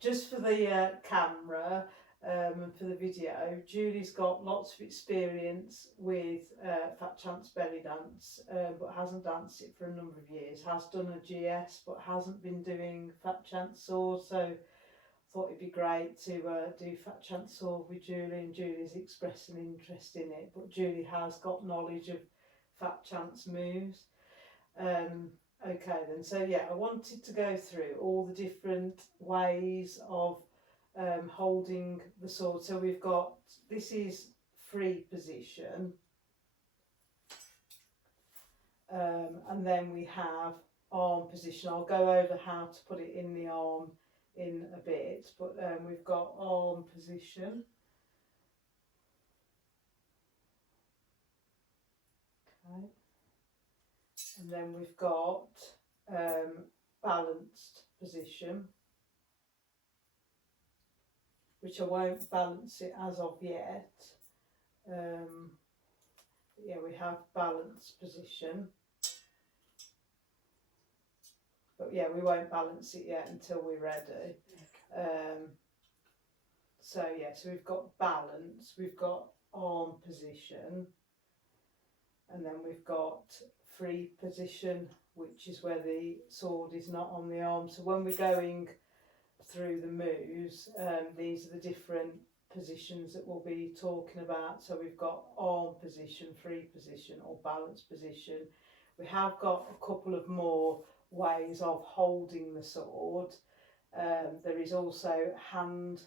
just for the camera and for the video, Julie's got lots of experience with Fat Chance belly dance, but hasn't danced it for a number of years. Has done a GS, but hasn't been doing Fat Chance sword. So thought it'd be great to do Fat Chance sword with Julie, and Julie's expressed an interest in it. But Julie has got knowledge of Fat Chance moves. Okay then, so yeah, I wanted to go through all the different ways of holding the sword. So we've got, this is free position, and then we have arm position. I'll go over how to put it in the arm in a bit, but we've got arm position. Okay. And then we've got balanced position, which I won't balance it as of yet. Yeah, we have balanced position, but yeah, we won't balance it yet until we're ready. Okay. So yeah, so we've got balance, we've got arm position, and then we've got free position, which is where the sword is not on the arm. So when we're going through the moves, these are the different positions that we'll be talking about. So we've got arm position, free position, or balance position. We have got a couple of more ways of holding the sword. There is also hand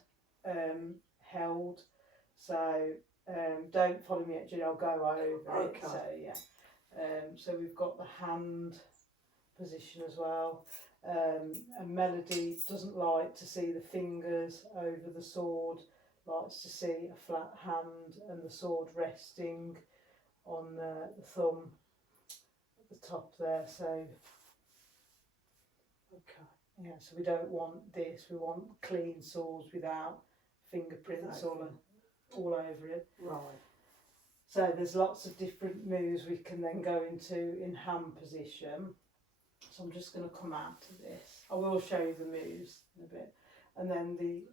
held. So don't follow me actually, I'll go over it. So yeah, so we've got the hand position as well. And Melody doesn't like to see the fingers over the sword, likes to see a flat hand and the sword resting on the thumb at the top there. So okay, yeah, so we don't want this, we want clean swords without fingerprints all over it. Right. So there's lots of different moves we can then go into in hand position. So I'm just going to come out to this. I will show you the moves in a bit. And then the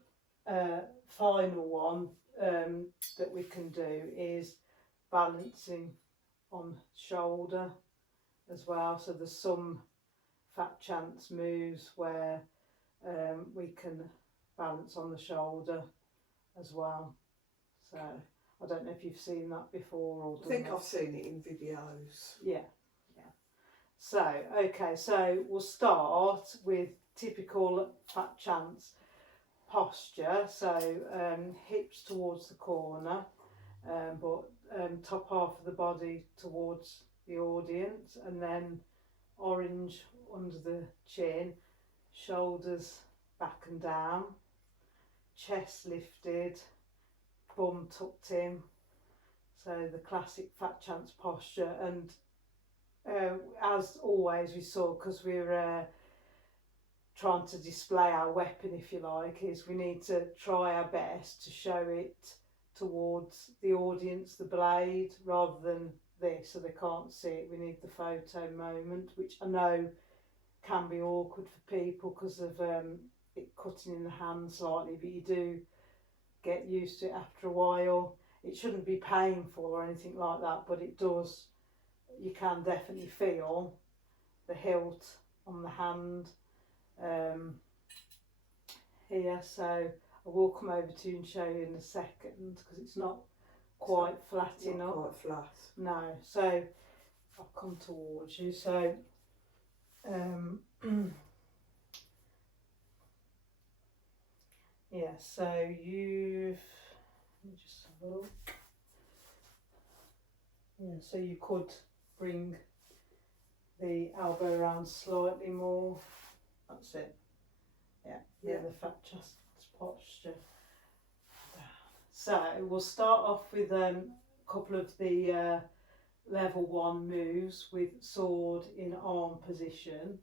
final one that we can do is balancing on shoulder as well. So there's some Fat Chance moves where we can balance on the shoulder as well. So I don't know if you've seen that before or done. I think I've seen it in videos. Yeah. So, okay, so we'll start with typical Fat Chance posture. So, hips towards the corner, but top half of the body towards the audience, and then orange under the chin, shoulders back and down, chest lifted, bum tucked in. So the classic Fat Chance posture. And as always we saw, because we're trying to display our weapon, if you like, is we need to try our best to show it towards the audience, the blade, rather than this, so they can't see it. We need the photo moment, which I know can be awkward for people because of it cutting in the hand slightly, but you do get used to it after a while. It shouldn't be painful or anything like that, but it does. You can definitely feel the hilt on the hand here. So I will come over to you and show you in a second, because it's not quite flat enough. Not quite flat. No. So I'll come towards you. So yeah. So you've. Let me just have a look. Yeah. So you could bring the elbow around slightly more. That's it. Yeah, yeah, the Fat Chance posture. So we'll start off with a couple of the level 1 moves with sword in arm position.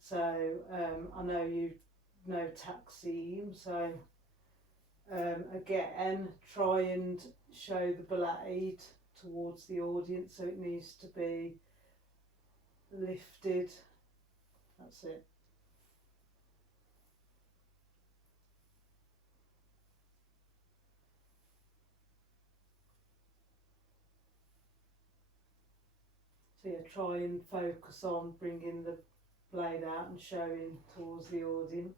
So I know you know Taksim, so again, try and show the blade towards the audience, so it needs to be lifted. That's it. So yeah, try and focus on bringing the blade out and showing towards the audience.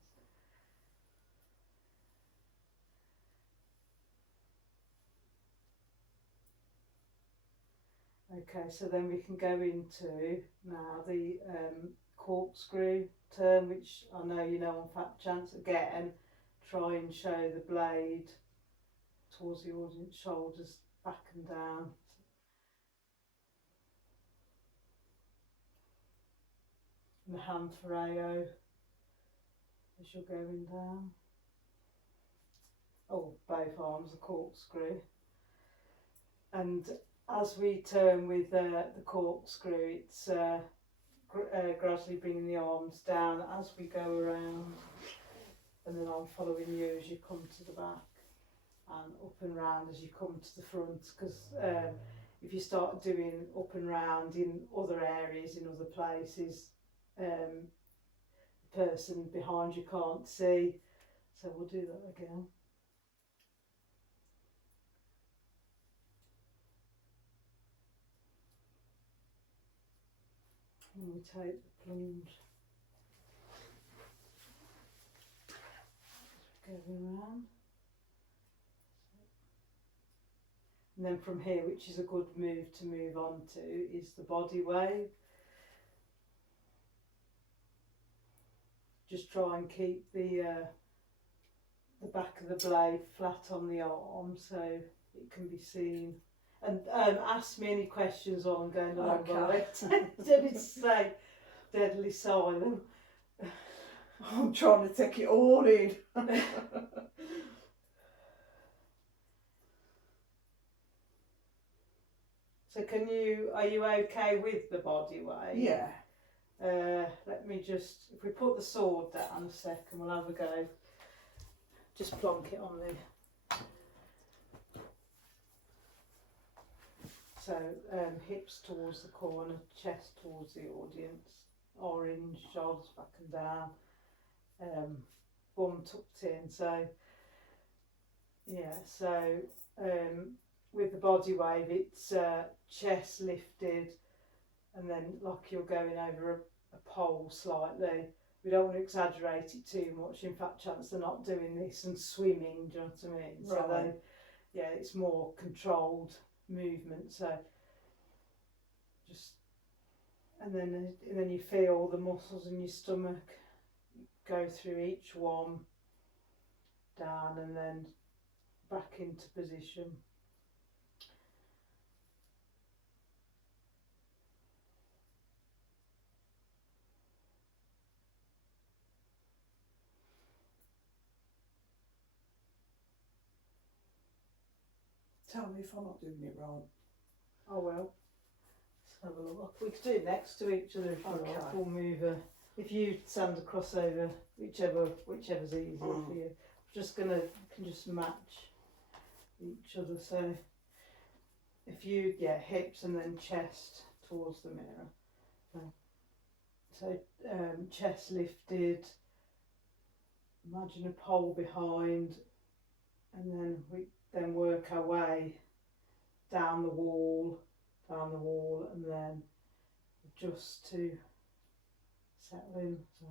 Okay, so then we can go into now the corkscrew term, which I know you know on Fat Chance. Again, try and show the blade towards the audience, shoulders back and down. And the hand for AO as you're going down. Oh, both arms, a corkscrew. And as we turn with the corkscrew, it's gradually bringing the arms down as we go around, and then I'm following you as you come to the back and up and round as you come to the front, because if you start doing up and round in other areas, in other places, the person behind you can't see, so we'll do that again. And we take the plunge. Going around. And then from here, which is a good move to move on to, is the body wave. Just try and keep the back of the blade flat on the arm so it can be seen. And ask me any questions while I'm going along. Okay. Don't stay deadly silent. I'm trying to take it all in. So are you okay with the body wave? Yeah. Let me just, if we put the sword down a second, we'll have a go. Just plonk it on the. So hips towards the corner, chest towards the audience, orange, shoulders back and down, bum tucked in. So yeah, so with the body wave, it's chest lifted, and then like you're going over a pole slightly. We don't want to exaggerate it too much. In fact, chance they're not doing this and swimming. Do you know what I mean? Right. So yeah, it's more controlled movement. So just and then you feel the muscles in your stomach go through each one, down and then back into position. Tell me if I'm not doing it wrong. Oh well. Let's have a look. We could do it next to each other if you Okay. like. We'll move. If you stand across over, whichever's easier for you. Just gonna can just match each other. So if you hips and then chest towards the mirror. So chest lifted. Imagine a pole behind, and then we work our way down the wall, and then adjust to settle in. So.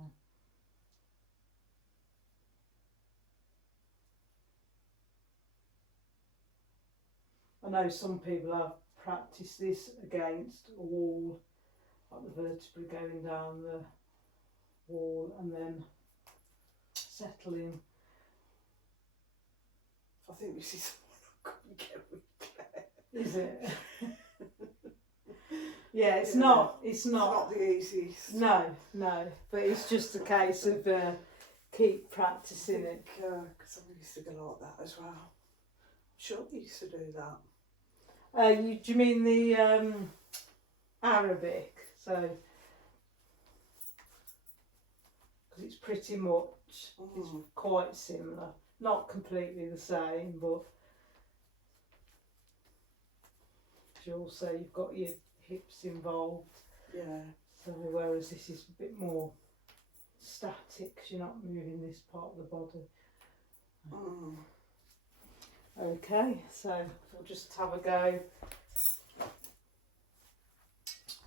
I know some people have practiced this against a wall, like the vertebrae going down the wall and then settle in. I think this is the one I couldn't get with Claire. Is it? Yeah, it's not the easiest. No, but it's just a case of keep practicing it. Because I used to go like that as well. Sure, we used to do that. Do you mean the Arabic? So, because it's pretty much it's quite similar, not completely the same, but you've got your hips involved. Yeah. So whereas this is a bit more static, 'cause you're not moving this part of the body. Okay, so we'll just have a go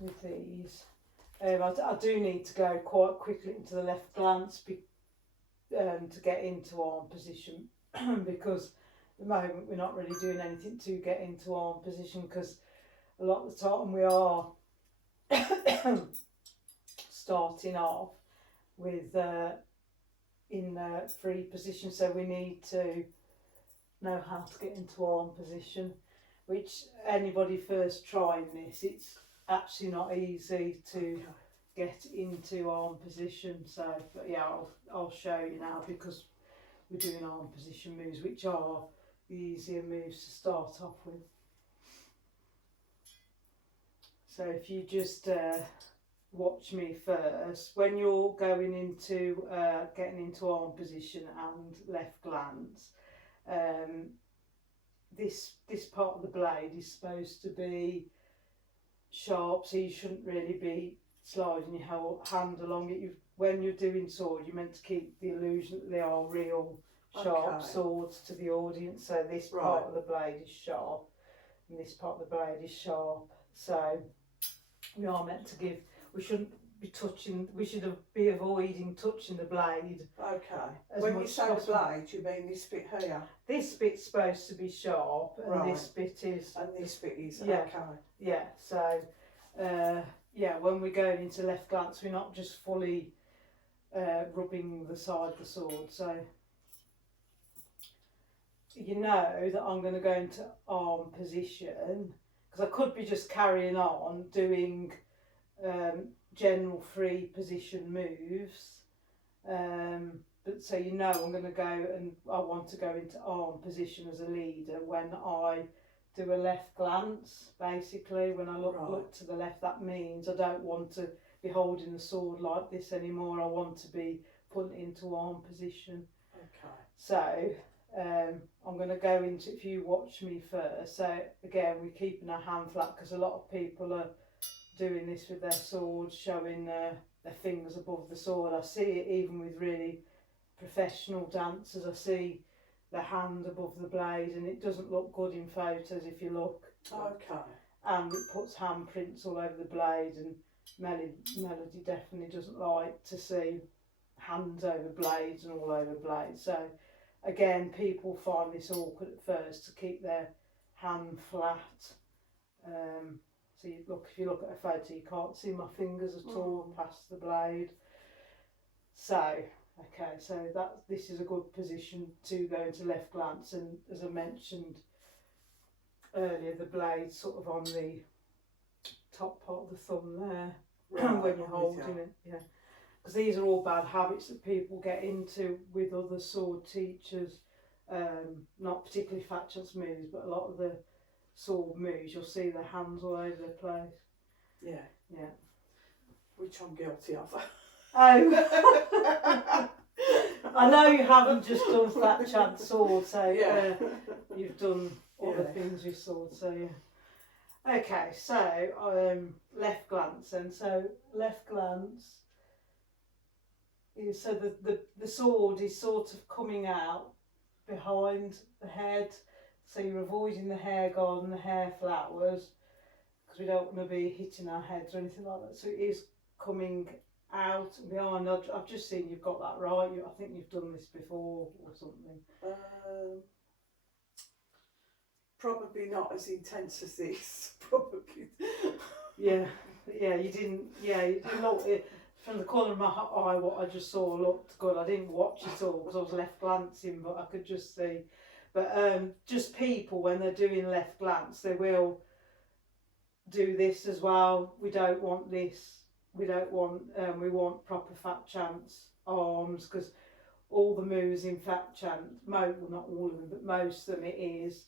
with these. I do need to go quite quickly into the left glance to get into arm position because at the moment we're not really doing anything to get into arm position because a lot of the time we are starting off with in free position, so we need to know how to get into arm position, which anybody first trying this, it's actually not easy to get into arm position. So but yeah, I'll show you now because we're doing arm position moves, which are the easier moves to start off with. So if you just watch me first, when you're going into getting into arm position and left glance, this part of the blade is supposed to be sharp, so you shouldn't really be sliding your hand along it. When you're doing sword, you're meant to keep the illusion that they are real sharp swords to the audience. So this part of the blade is sharp and this part of the blade is sharp. So we are meant to give, we shouldn't be touching, we should be avoiding touching the blade. Okay. When you say the blade, you mean this bit here? This bit's supposed to be sharp and this bit is... And this bit is, yeah, okay. Yeah, so yeah, when we're going into left glance, we're not just fully rubbing the side of the sword. So you know that I'm going to go into arm position because I could be just carrying on doing general free position moves, but so you know I'm going to go and I want to go into arm position as a leader when I do a left glance. Basically when I look to the left, that means I don't want to be holding the sword like this anymore. I want to be put into arm position. Okay. So I'm going to go into, if you watch me first, so again we're keeping our hand flat because a lot of people are doing this with their swords, showing their fingers above the sword. I see it even with really professional dancers. I see the hand above the blade and it doesn't look good in photos if you look. Okay. And it puts handprints all over the blade, and Melody definitely doesn't like to see hands over blades and all over blades. So again, people find this awkward at first to keep their hand flat. So if you look at a photo, you can't see my fingers at all past the blade. So okay, so this is a good position to go into left glance, and as I mentioned earlier, the blade sort of on the top part of the thumb there when you're holding it. Yeah, because these are all bad habits that people get into with other sword teachers. Not particularly fat chance moves, but a lot of the sword moves, you'll see their hands all over the place. Yeah. Yeah. Which I'm guilty of. Oh. I know you haven't just done fat chance sword, so you've done other things with swords, so yeah. Okay, so left glance then. So left glance is, so the sword is sort of coming out behind the head, so you're avoiding the hair guard and the hair flowers because we don't want to be hitting our heads or anything like that. So it is coming out and behind. I've just seen you've got that right. I think you've done this before or something. Probably not as intense as this. Probably. Yeah, you didn't look it. From the corner of my eye, what I just saw looked good. I didn't watch it all because I was left glancing, but I could just see. But just people, when they're doing left glance, they will do this as well. We don't want this. We don't want. We want proper fat chance arms, because all the moves in fat chance, well, not all of them, but most of them, it is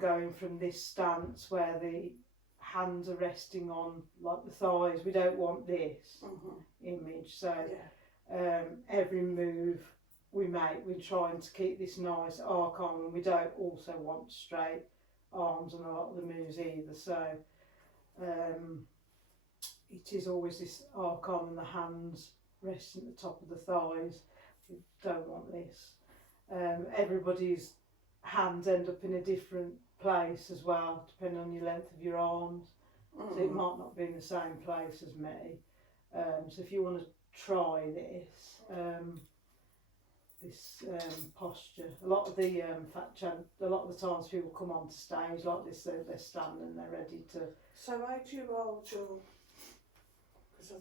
going from this stance where the hands are resting on like the thighs. We don't want this image. So every move we make, we're trying to keep this nice arc on, and we don't also want straight arms on a lot of the moves either. So it is always this arc on and the hands resting at the top of the thighs. We don't want this. Everybody's hands end up in a different place as well, depending on your length of your arms. so it might not be in the same place as me. So if you want to try this, posture, a lot of the a lot of the times people come onto stage like this, they're standing, they're ready to. So how do you hold your? Because I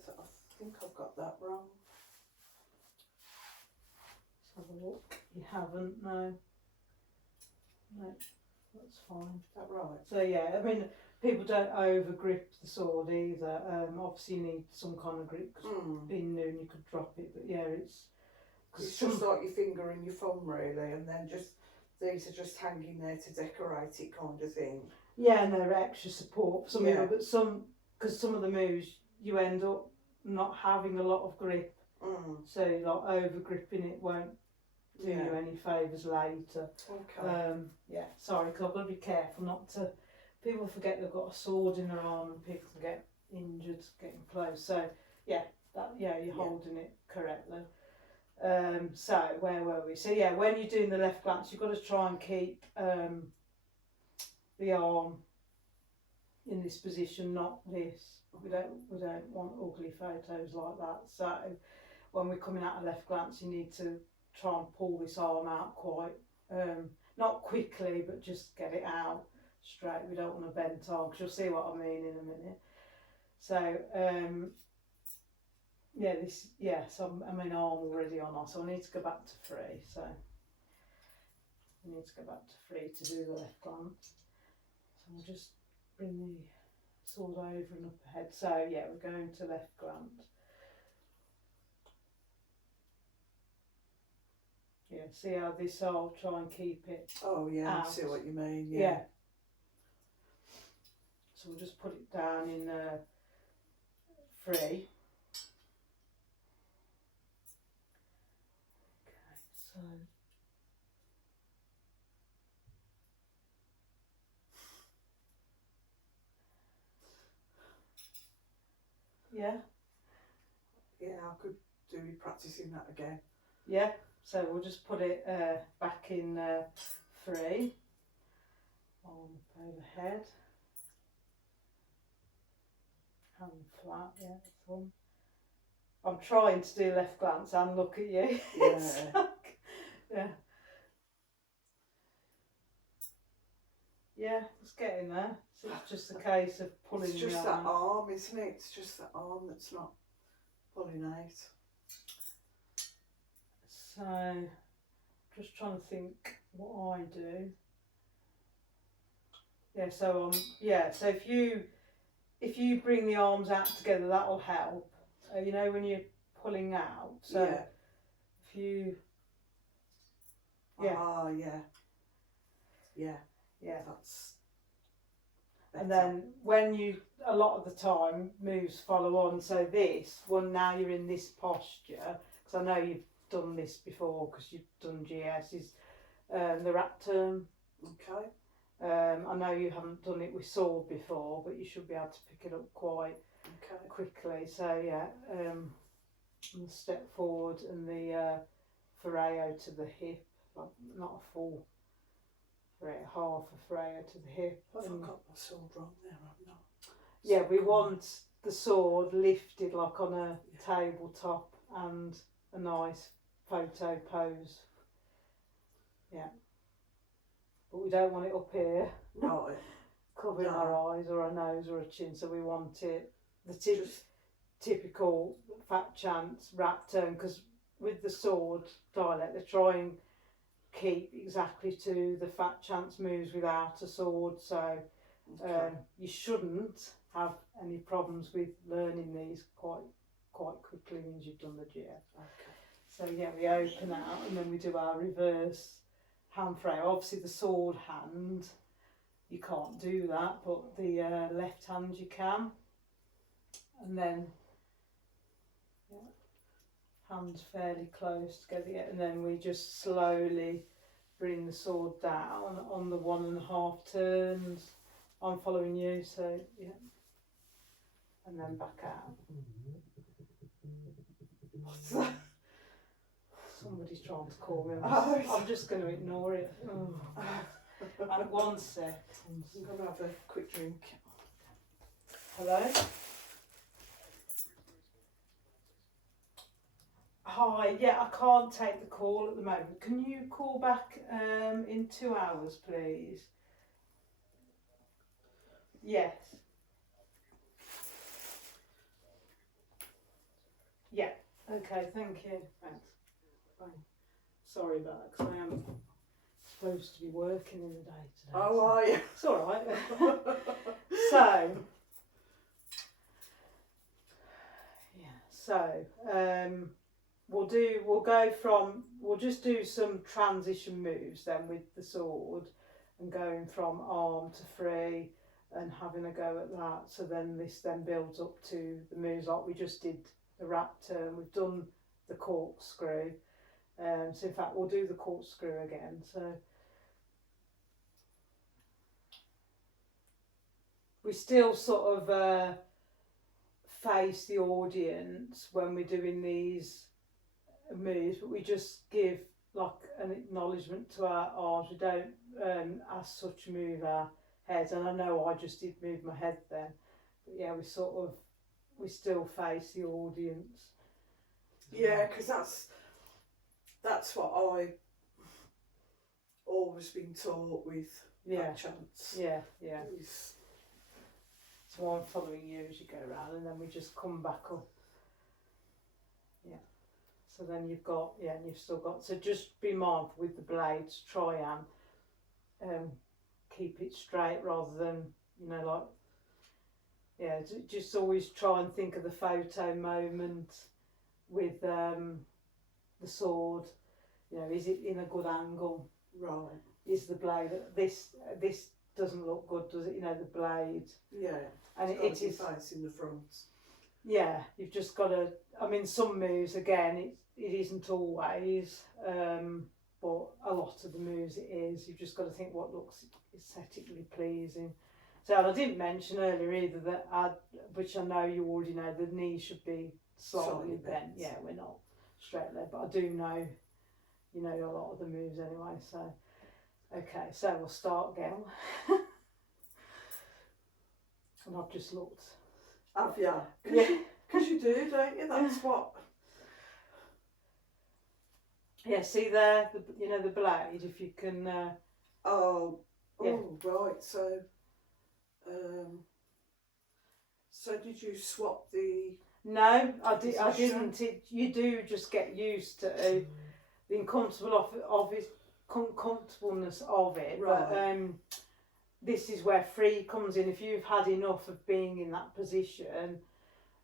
think I've got that wrong. Let's have a look. You haven't, no. No, that's fine. Is that right? So yeah, I mean, people don't over grip the sword either. Obviously you need some kind of grip because being new and you could drop it, but yeah, it's just like your finger and your thumb really, and then just these are just hanging there to decorate it, kind of thing. Yeah, and they're extra support for some people, but because some of the moves you end up not having a lot of grip, so like over gripping it won't do you any favours later. Okay. Yeah, sorry, because I've got to be careful not to. People forget they've got a sword in their arm, and people can get injured getting close. So yeah, you're holding it correctly. So where were we? So yeah, when you're doing the left glance, you've got to try and keep the arm in this position, not this. We don't want ugly photos like that. So when we're coming out of left glance, you need to try and pull this arm out quite not quickly, but just get it out straight. We don't want a bent arm, because you'll see what I mean in a minute. So so I'm in arm already on, so I need to go back to 3. So I need to go back to 3 to do the left glance. So I'll just bring the sword over and up ahead. So yeah, we're going to left glance. Yeah, see how this, I'll try and keep it. Oh yeah, out. I see what you mean. Yeah. So we'll just put it down in 3. Okay, so yeah. Yeah, I could do with practicing that again. Yeah, so we'll just put it back in 3. Arm overhead. Hand flat, yeah, thumb. I'm trying to do left glance and look at you. Yeah. Yeah. Yeah, it's getting there. So it's just a case of pulling. It's just that arm, isn't it? It's just that arm that's not pulling out. So, just trying to think what I do. Yeah, so so if you bring the arms out together, that'll help. You know, when you're pulling out. So if you That's better. and then when you, a lot of the time moves follow on. So this one, now you're in this posture, because I know you've done this before because you've done GS, is the rat turn. Okay. I know you haven't done it with sword before, but you should be able to pick it up quite quickly. So yeah, and the step forward and the fareo to the hip, like not a full fareo, half a fareo to the hip. I've got my sword wrong there, haven't I? Yeah, we want the sword lifted like on a tabletop and a nice photo pose. Yeah. But we don't want it up here, Right. covering our eyes or our nose or our chin, so we want it the typical fat chance rat turn, because with the sword dialect they try and keep exactly to the fat chance moves without a sword, so you shouldn't have any problems with learning these quite quickly once you've done the GF. Okay. So yeah, we open out and then we do our reverse hand fray. Obviously the sword hand, you can't do that, but the left hand you can. And then hands fairly close together, and then we just slowly bring the sword down on the 1.5 turns. I'm following you, so yeah. And then back out. What's that? Somebody's trying to call me. I'm just going to ignore it. And 1 sec. I'm going to have a quick drink. Hello? Hi, yeah, I can't take the call at the moment. Can you call back in 2 hours, please? Yes. Yeah. Okay, thank you. Thanks. Bye. Sorry about that, because I am supposed to be working in the day today. Oh, so are you? it's all right. So, yeah. We'll just do some transition moves then with the sword, and going from arm to free and having a go at that. So then this then builds up to the moves like we just did the raptor, and we've done the corkscrew. So in fact we'll do the corkscrew again. So we still sort of face the audience when we're doing these moves, but we just give like an acknowledgement to our arms. We don't as such move our heads, and I know I just did move my head then, but yeah, we still face the audience. Yeah, because that's what I always been taught with that chance. Yeah. Is So I'm following you as you go around, and then we just come back up. Yeah. So then you've still got, so just be mindful with the blades, try and keep it straight rather than, just always try and think of the photo moment with the sword. Is it in a good angle? right. Is the blade, this doesn't look good, does it? The blade. Yeah. And it is facing the front. Yeah, you've just got to. I mean, some moves again, it isn't always, but a lot of the moves it is. You've just got to think what looks aesthetically pleasing. So, and I didn't mention earlier either that, which I know you already know, the knee should be slightly bent. Yeah, we're not straight there, but I do know, a lot of the moves anyway. So, okay, so we'll start again. And I've just looked. Have you? Yeah. Because you do, don't you? That's what. Yeah, see there, the blade, if you can. Oh, yeah. Right. So, so did you swap the? No, I position? didn't. You do just get used to the uncomfortableness of it. Right. But this is where free comes in. If you've had enough of being in that position,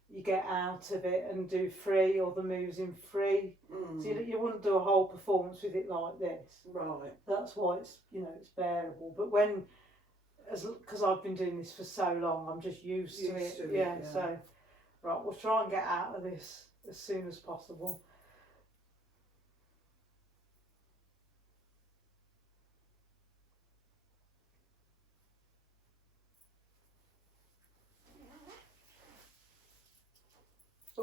you get out of it and do free or the moves in free. So you wouldn't do a whole performance with it like this. Right. That's why it's bearable. But because I've been doing this for so long, I'm just used to it. Yeah. So right, we'll try and get out of this as soon as possible.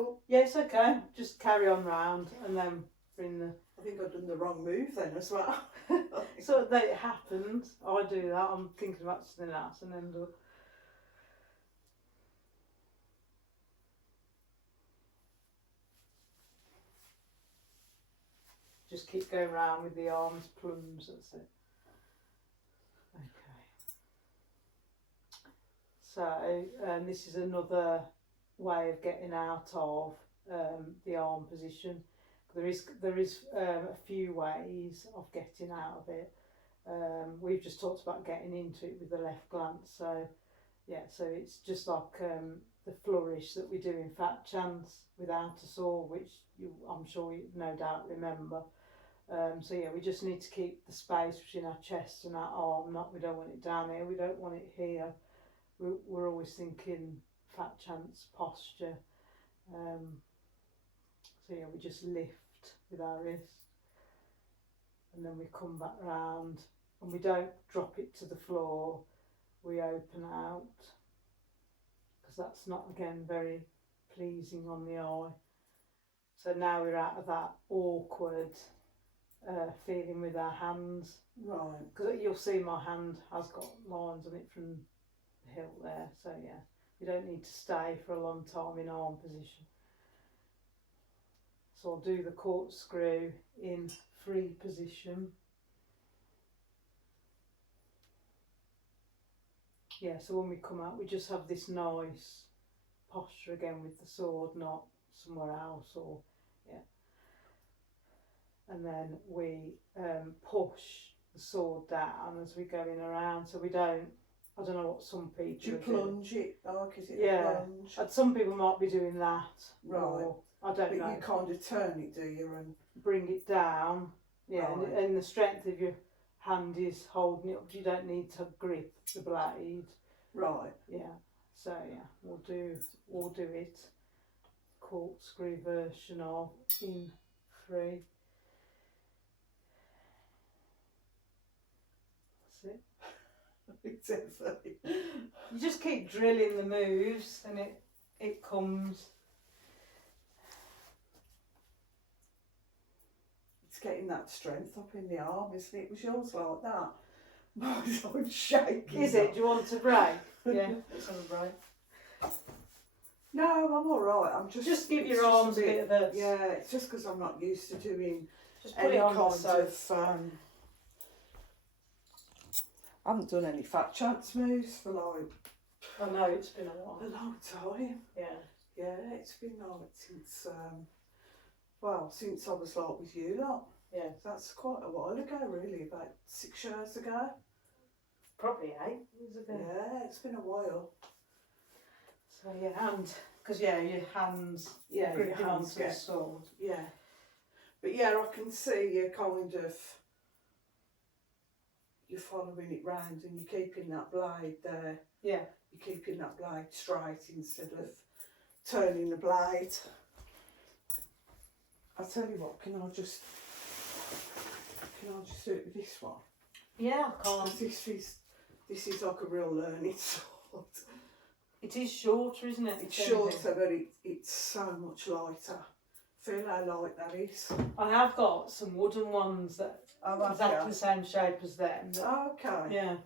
Oh, yeah, it's okay. Just carry on round and then bring the. I think I've done the wrong move then as well. So that it happens. I do that. I'm thinking about something else and end up. Just keep going round with the arms plunge. That's it. Okay. So this is another way of getting out of the arm position. There is a few ways of getting out of it. We've just talked about getting into it with the left glance. So yeah, so it's just like the flourish that we do in Fat Chance without a sword, which I'm sure you no doubt remember. So yeah, we just need to keep the space between our chest and our arm. We don't want it down here. We don't want it here. We're always thinking Fat Chance posture. So yeah, we just lift with our wrist, and then we come back round, and we don't drop it to the floor. We open out, because that's not again very pleasing on the eye. So now we're out of that awkward feeling with our hands. Right. Because you'll see my hand has got lines on it from the hilt there. So yeah, You don't need to stay for a long time in arm position. So I'll do the corkscrew in free position. Yeah, so when we come out, we just have this nice posture again with the sword, not somewhere else, or yeah. And then we push the sword down as we're going around, so we don't. I don't know what some people Do you are doing. plunge it? Like, is it Yeah. a plunge? And some people might be doing that. Right. Or, I don't But know. you kind of turn it, do you? And Bring it down. Yeah, Right. and the strength of your hand is holding it up. You don't need to grip the blade. right. Yeah. So yeah, we'll do it. Corkscrew version of in free. That's it. It's heavy. You just keep drilling the moves, and it comes. It's getting that strength up in the arm, isn't it? Was yours like that? I'm shaking. Is it? Do you want a break? Yeah, let's have a break. No, I'm all right. I'm Just give it's your just arms a bit of a. Yeah, it's just because I'm not used to doing Just put any it on kind the sofa. of. I haven't done any fat chance moves for like I know it's been a while. a long time. Yeah. Yeah, it's been like since since I was like with you lot. Yeah. That's quite a while ago, really, about 6 years ago. Probably 8 years ago. Yeah, it's been a while. So your hand, because your hands Yeah, your gripping hands onto the get. sword. Yeah, but yeah, I can see you kind of. You're following it round and you're keeping that blade there. Yeah. You're keeping that blade straight instead of turning the blade. I'll tell you what, can I just do it with this one? Yeah, I 'Cause can't. this is like a real learning sword. It is shorter, isn't it? It's shorter, but it's so much lighter. Feel how light that is. I have got some wooden ones that Oh, are exactly the same shape as them. That, okay. yeah.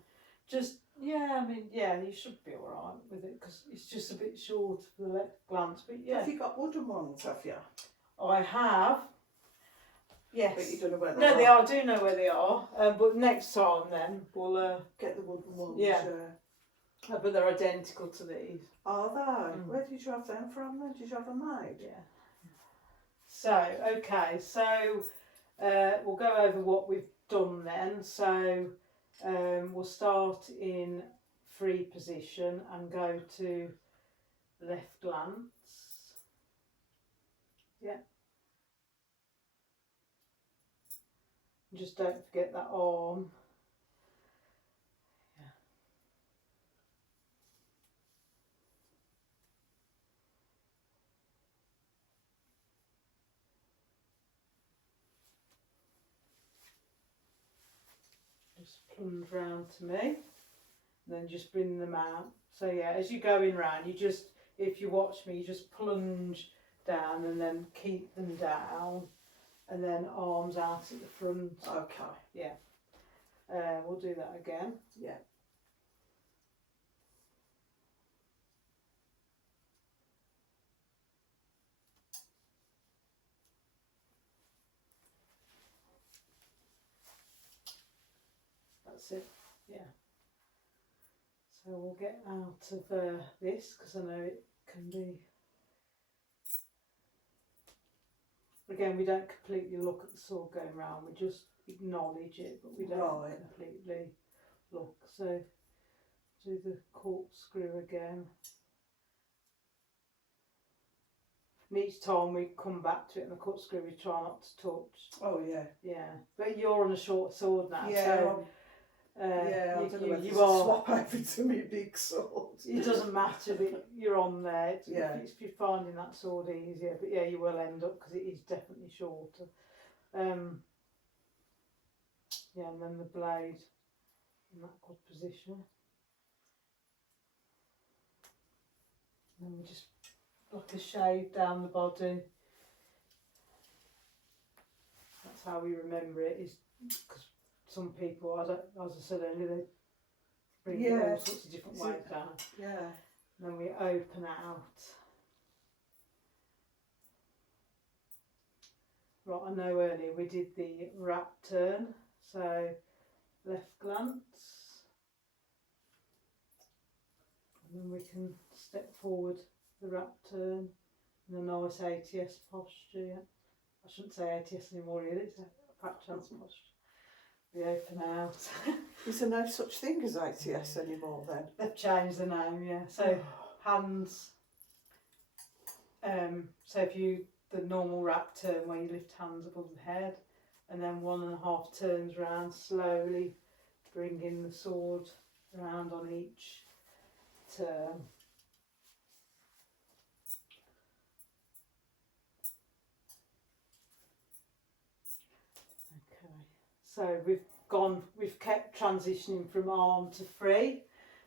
I mean, yeah, you should be alright with it because it's just a bit short for the glance. But yeah, Have you got wooden ones, have you? I have. Yes. But you don't know where they No, are. they are. I do know where they are. But next time, then we'll. Get the wooden ones. Yeah. But they're identical to these. Are they? Mm. Where did you have them from then? Did you have them made? Yeah. So okay, so we'll go over what we've done then. So we'll start in free position and go to left glance. Yeah. Just don't forget that arm. Yeah. Just plunge round to me, and then just bring them out. So yeah, as you're going round, you just, if you watch me, you just plunge down and then keep them down, and then arms out at the front. Okay. Yeah. We'll do that again. Yeah. That's it. Yeah. So we'll get out of this because I know it can be. Again, we don't completely look at the sword going round. We just acknowledge it, but we don't Right. completely look. So do the corkscrew again. And each time we come back to it and the corkscrew, we try not to touch. Oh yeah. Yeah, but you're on a short sword now, Yeah. so I don't know whether you to are. swap over to me big sword. It doesn't matter that you're on there. Yeah. If you're finding that sword easier, but yeah, you will end up because it is definitely shorter. Yeah, and then the blade in that good position. And then we just like a shave down the body. That's how we remember it. Is because some people, as I said earlier, they bring it all sorts of different ways down. Yeah. and then we open out. Right, I know earlier we did the wrap turn, so left glance, and then we can step forward the wrap turn in a nice ATS posture. Yeah. I shouldn't say ATS anymore really, it's a fat chance posture. We open out. Is there no such thing as ATS anymore then? They've changed the name, yeah. So hands, so if you, the normal wrap turn where you lift hands above the head, and then 1.5 turns round, slowly bringing the sword round on each turn. Okay, so we've kept transitioning from arm to free.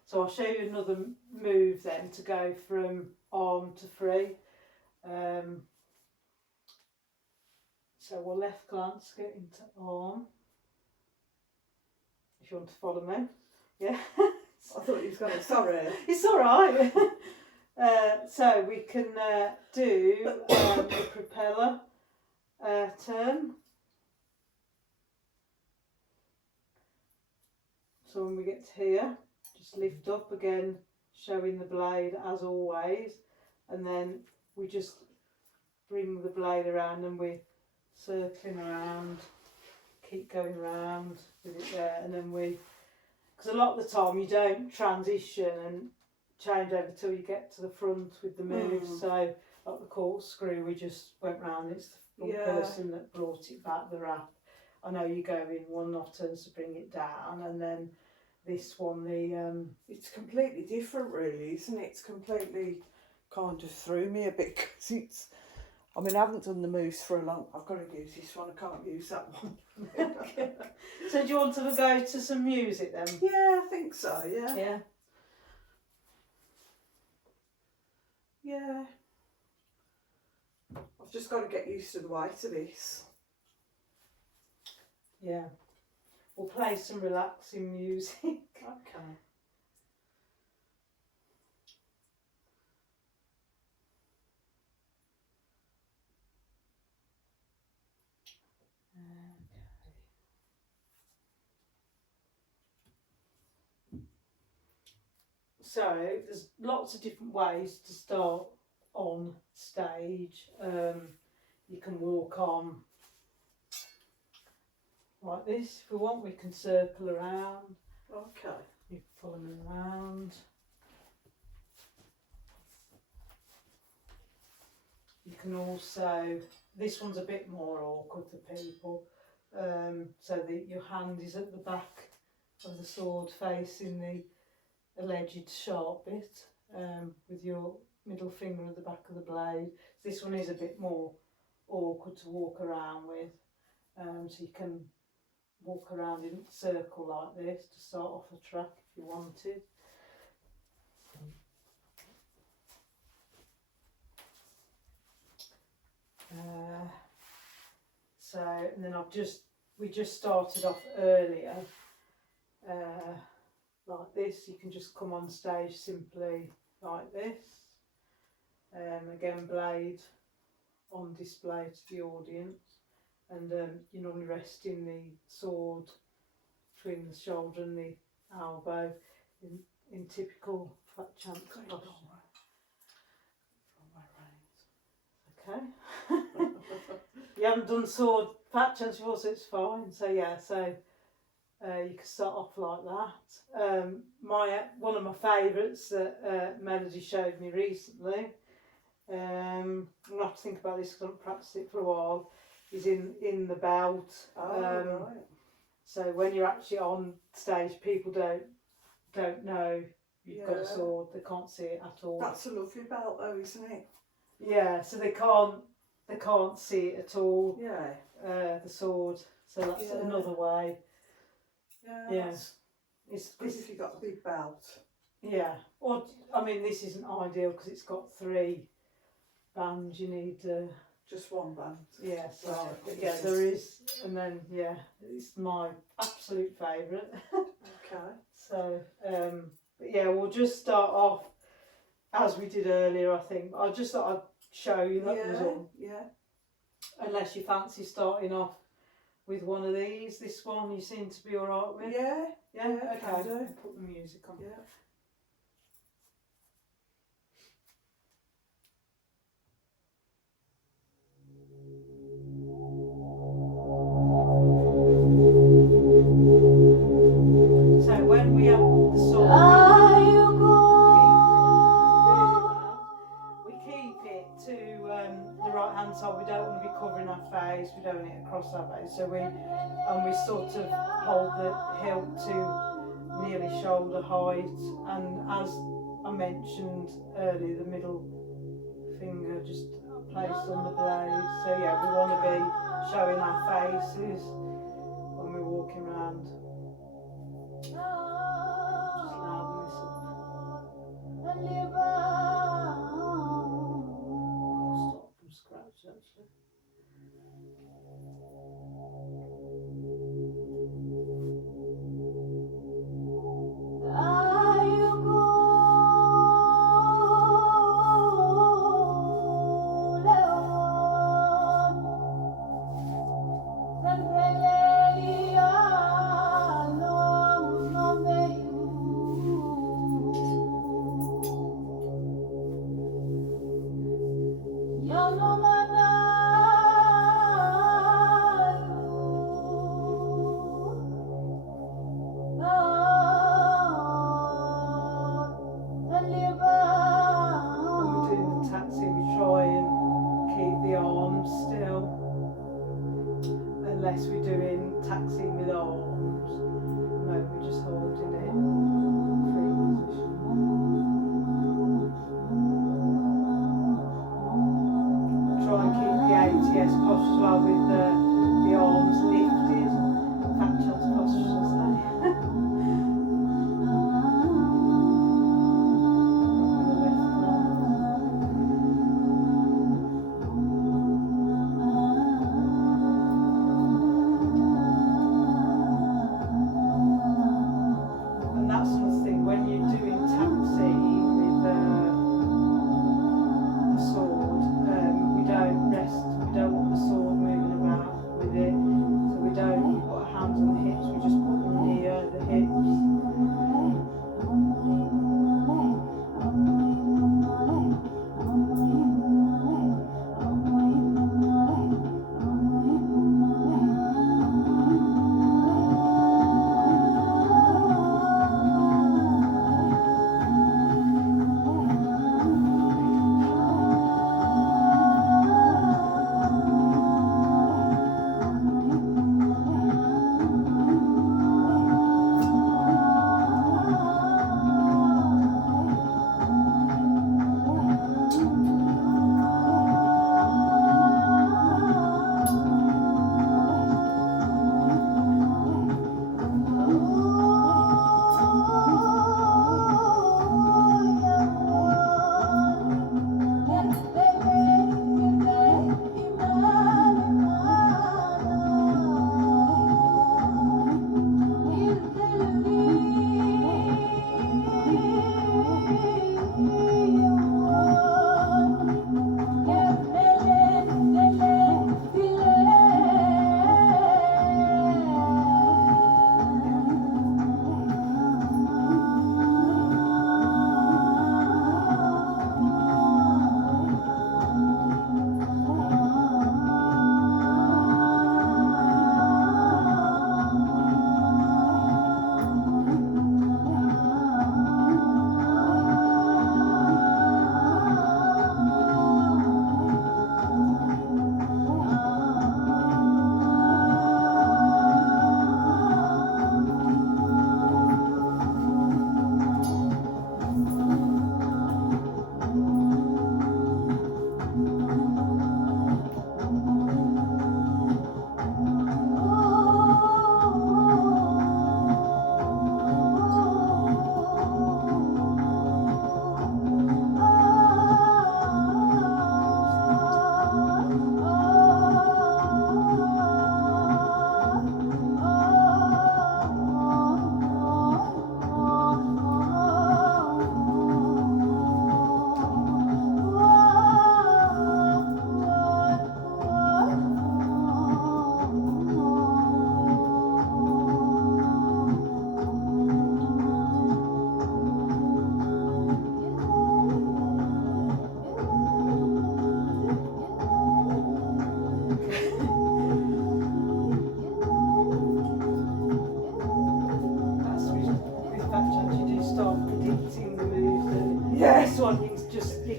So I'll show you another move then to go from arm to free. So we'll left glance, get into arm. If you want to follow me, yeah. I thought you was going to, sorry. It's all right. So we can do the propeller turn. So when we get to here, just lift up again, showing the blade as always, and then we just bring the blade around and we're circling around, keep going around with it there, and then because a lot of the time you don't transition and change over till you get to the front with the move. So like the corkscrew, we just went round, it's the person that brought it back, the wrap. I know you go in 1.5 turns to bring it down, and then this one, it's completely different really, isn't it? It's completely kind of threw me a bit, because it's, I mean, I haven't done the moves for a long, I've got to use this one, I can't use that one. So do you want to go to some music then? Yeah, I think so, yeah. Yeah. Yeah. I've just got to get used to the weight of this. Yeah. We'll play some relaxing music. Okay. So there's lots of different ways to start on stage. You can walk on like this if we want. We can circle around. Okay. You follow me around. You can also, this one's a bit more awkward for people. So that your hand is at the back of the sword facing the alleged sharp bit, with your middle finger at the back of the blade. This one is a bit more awkward to walk around with, so you can walk around in a circle like this to start off a track if you wanted. So, and then we just started off earlier like this. You can just come on stage simply like this. Again, blade on display to the audience, and you normally rest in the sword between the shoulder and the elbow in typical fat chance posture. Okay. You haven't done sword fat chance before, so it's fine. So yeah, so you can start off like that. One of my favourites that Melody showed me recently, I'm going to have to think about this because I haven't practiced it for a while, is in the belt. Right. So when you're actually on stage, people don't know you've got a sword, they can't see it at all. That's a lovely belt though, isn't it? Yeah, so they can't see it at all. Yeah. The sword. So that's another way. Yeah. It's good if you got a big belt. Yeah. Or I mean, this isn't ideal because it's got 3 bands. You need just one band. Yeah. So yeah, there is, and then it's my absolute favourite. Okay. So but yeah, we'll just start off as we did earlier, I think. I just thought I'd show you that was all. Yeah. Unless you fancy starting off with one of these. This one you seem to be alright with. Yeah. Yeah, Yeah, okay. can do. I'll put the music on. Yeah. So when we have the song, we keep it to the right hand side. We don't want to be covering our face. We don't want it across our face. So we sort of hold the hilt to nearly shoulder height. And as I mentioned earlier, the middle finger just placed on the blade. So yeah, we want to be showing our faces when we're walking around. Just loud this up. Start from scratch actually.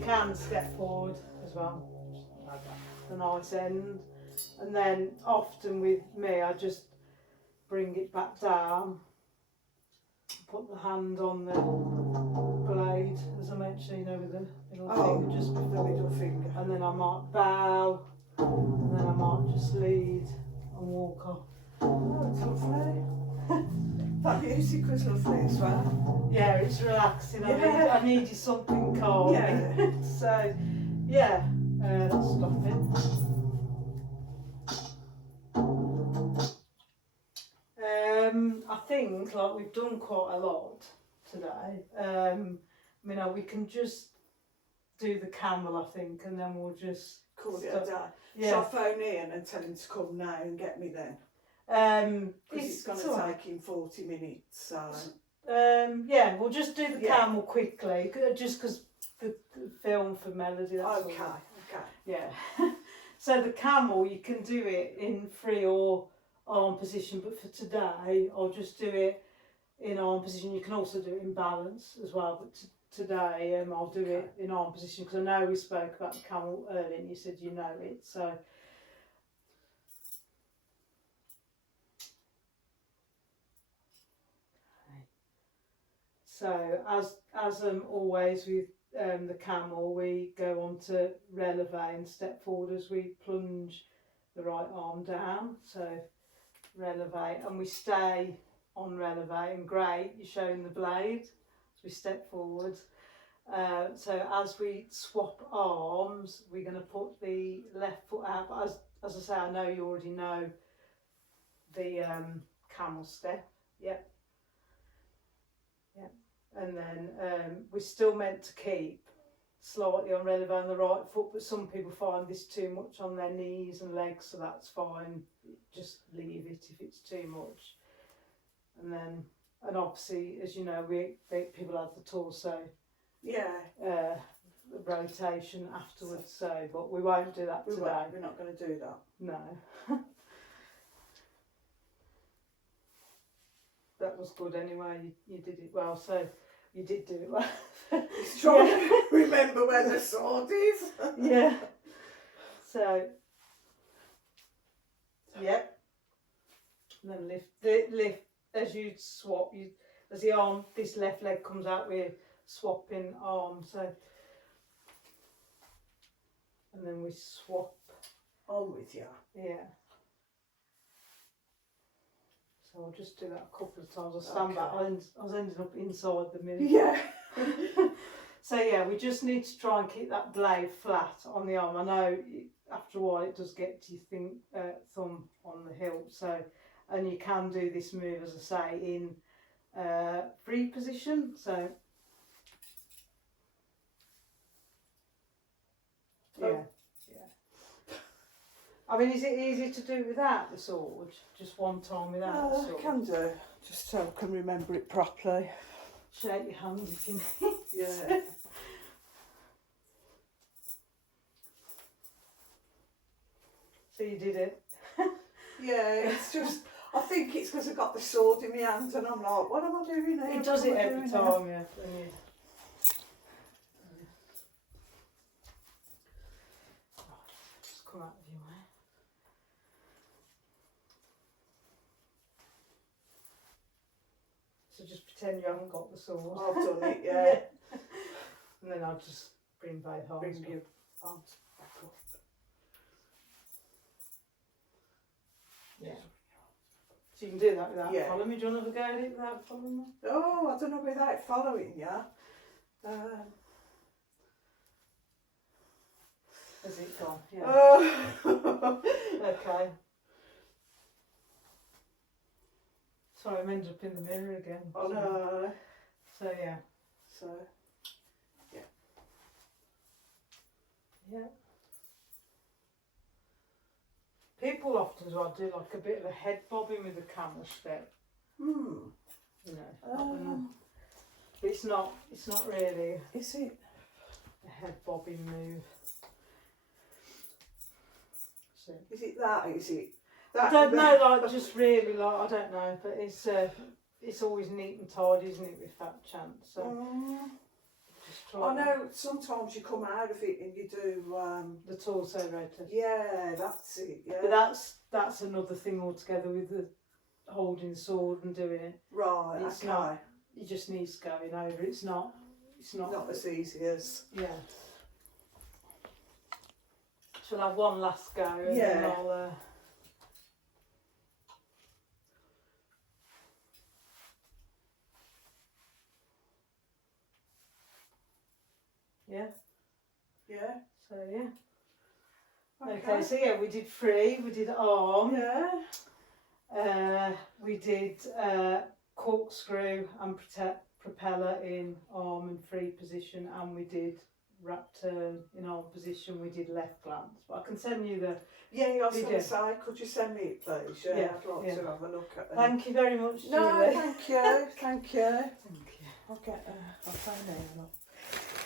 can step forward as well, the nice end, and then often with me I just bring it back down, put the hand on the blade as I mentioned, you know, with the middle finger just before, the middle finger, and then I might bow, and then I might just lead and walk off. Oh, it's lovely. That music was lovely as well. Yeah, it's relaxing. I needed something calm. Yeah. So, yeah, let's stop it. I think like we've done quite a lot today. You know, we can just do the camel, I think, and then we'll just Call it a day. Yeah. Shall I phone Ian and tell him to come now and get me then? Because it's going to take him 40 minutes. So. Yeah, we'll just do the camel quickly, just because the film for Melody. That's Okay. all. Yeah. So the camel, you can do it in free or arm position, but for today, I'll just do it in arm position. You can also do it in balance as well, but today I'll do it in arm position because I know we spoke about the camel earlier and you said you know it. So. So as always with the camel, we go on to releve and step forward as we plunge the right arm down. So releve, and we stay on releve, and great, you're showing the blade as we step forward. So as we swap arms, we're going to put the left foot out. But as I say, I know you already know the camel step. Yep. Yep. And then we're still meant to keep slightly on releve on the right foot, but some people find this too much on their knees and legs, so that's fine. Just leave it if it's too much. And then, and obviously, as you know, people have the torso rotation afterwards. So, but we won't do that today. We're not going to do that. No. That was good anyway. You did it well. So. You did do it well. He's trying to remember where the sword is. Yeah. So, yep. And then lift as you swap. As the arm, this left leg comes out, we're swapping arm. So, and then we swap. On with you. Yeah. So I'll just do that a couple of times. I'll stand back. I was ending up inside the mirror. Yeah. So yeah, we just need to try and keep that blade flat on the arm. I know after a while it does get to your thumb on the hilt. So, and you can do this move, as I say, in free position. So yeah. I mean, is it easy to do without the sword? Just one time without the sword? I can do. Just so I can remember it properly. Shake your hand if you need. Yeah. So you did it? Yeah, it's just, I think it's because I've got the sword in my hand and I'm like, what am I doing here? It does it every time, yeah. Just come out of your way. So just pretend you haven't got the sword. I've done it, yeah. And then I'll just bring both arms Bring up. your arms back up. Yeah. So you can do that without Yeah. following me. Do you want to have a go at it without following me? Oh, I don't know without following you. Has it gone? Yeah. Oh. Okay. Sorry, I'm ended up in the mirror again. Oh no. So yeah. So, yeah. Yeah. People often as well do like a bit of a head bobbing with a camel step. You know. But it's not really is it? a head bobbing move. So Is it that? Is it? I don't know, like just really like I don't know, but it's always neat and tidy, isn't it, with Fat Chance? So just right. I know sometimes you come out of it and you do The torso rotor. yeah, that's it. Yeah. But that's another thing altogether with the holding the sword and doing it. Right. It's okay. not. You just needs going over. It's not. Not as easy as. Yeah. Shall I have one last go? And Yeah. Then I'll. Yeah. Yeah. So yeah. Okay. So yeah, we did 3. We did arm. Yeah. We did corkscrew and propeller in arm and free position, and we did wrap turn in arm position. We did left glance. But I can send you the. Yeah, I was video. going to say, could you send me it, please? Yeah, Yeah, I'd like yeah. to have a look at it. Thank you very much, Julie. No, thank you, thank you. Thank you. I'll get. I'll phone her.